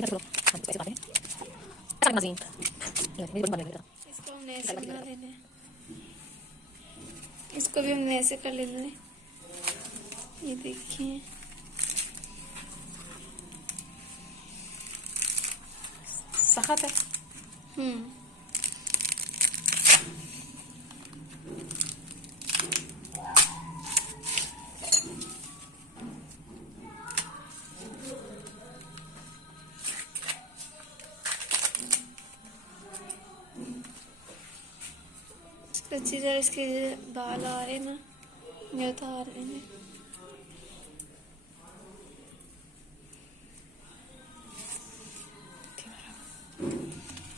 इसको हमने ऐसे बना देना है, इसको भी हमने ऐसे कर लेना है। ये देखिए सख्त है। अच्छी तरह इसके बाल आ रहे ना, ये उतार लेंगे।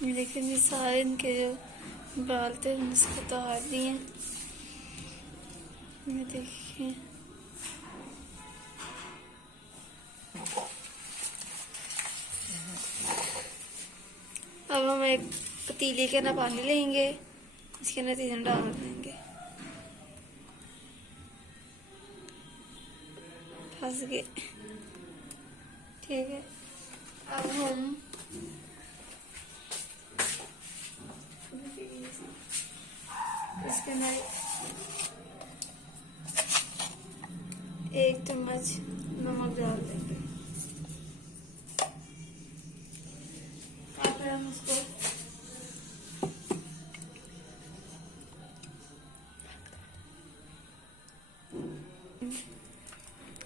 लेकिन ये सारे इनके जो बाल थे उसको उतार दिए। ये देखिए अब हम एक पतीले के अंदर पानी लेंगे, इसके अंदर तीन डाल देंगे। फंस गए, ठीक है। अब हम इसके अंदर 1 चम्मच नमक डाल देंगे। फिर हम इसको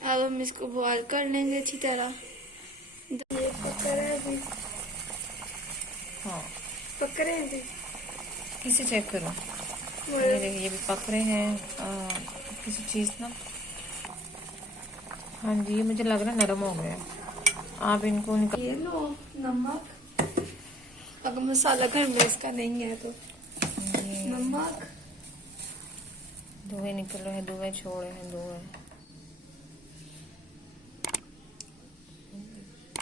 अब हम इसको बॉईल कर लेंगे अच्छी तरह। ये पक रहा है अभी। हाँ पक रहे हैं अभी। इसे चेक करो, ये देखिए ये भी पक रहे हैं। किसी चीज़ ना, हाँ जी ये मुझे लग रहा है नरम हो गया। आप इनको निकाल, ये लो नमक, अगर मसाला घर में इसका नहीं है तो नमक। धुएं निकल रहे हैं, धुएं छोड़े हैं, धुएं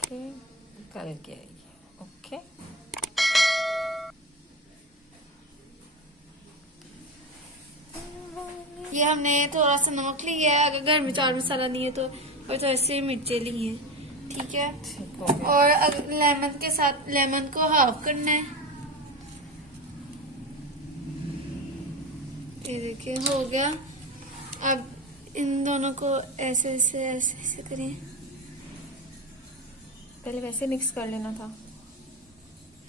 निकल गया ये। ओके ये हमने थोड़ा सा नमक लिया है, अगर घर में चाट मसाला नहीं है तो, और तो ऐसे मिर्चे ली हैं, ठीक है। ठीक हो गया। और लेमन के साथ लेमन को हाफ करना है। ये देखिए हो गया। अब इन दोनों को ऐसे ऐसे ऐसे ऐसे करें, पहले वैसे मिक्स कर लेना था।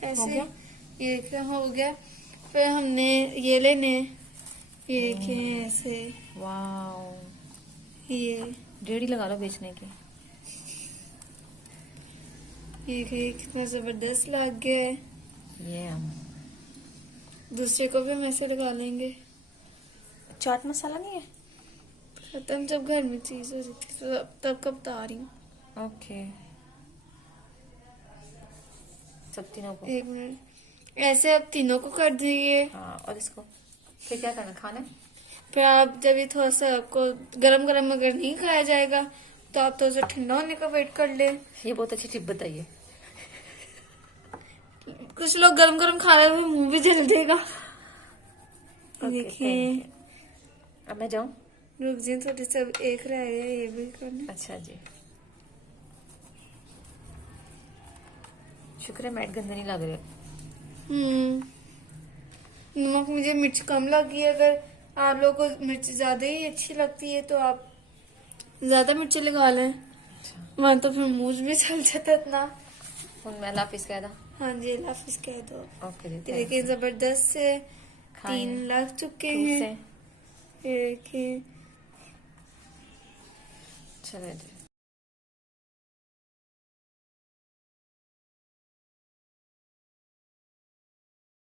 ऐसे हो गया? ये देखिए हो गया। फिर हमने ये लेने, ये देखिए ऐसे, वाओ, ये रेडी लगा लो बेचने की। ये देखिए कितना जबरदस्त लग गया है। ये दूसरे को भी हम ऐसे लगा लेंगे। चाट मसाला नहीं है? खत्म, जब घर में चीज हो जाती है तब कब बता रही हूँ। ओके, सब तीनों को 1 मिनट ऐसे अब तीनों को कर दीजिए। हाँ, और इसको फिर क्या करना, खाना है? फिर आप जब ये थोड़ा सा आपको गरम गरम अगर नहीं खाया जाएगा तो आप थोड़ा सा ठंडा होने का वेट कर ले। ये बहुत अच्छी टिप बताइए। कुछ लोग गरम गरम खा रहे हुए मुंह भी जल देगा। देखिए अब मैं जाऊं? रुक जाइए, थोड़ी सा एक रह गया, ये भी करना। अच्छा जी, शुक्र है मैट गंदे नहीं लग रहे। नमक मुझे मिर्च कम लगी है। अगर आप लोगों को मिर्च ज्यादा ही अच्छी लगती है तो आप ज्यादा मिर्ची लगा लें। वहाँ तो फिर मुंह भी चल जाता इतना। मैं लाफिस कह दा। हाँ जी, हाफिज कह दो। ओके जी, देखिए जबरदस्त से 3 लग चुके हैं। ये देखिए चले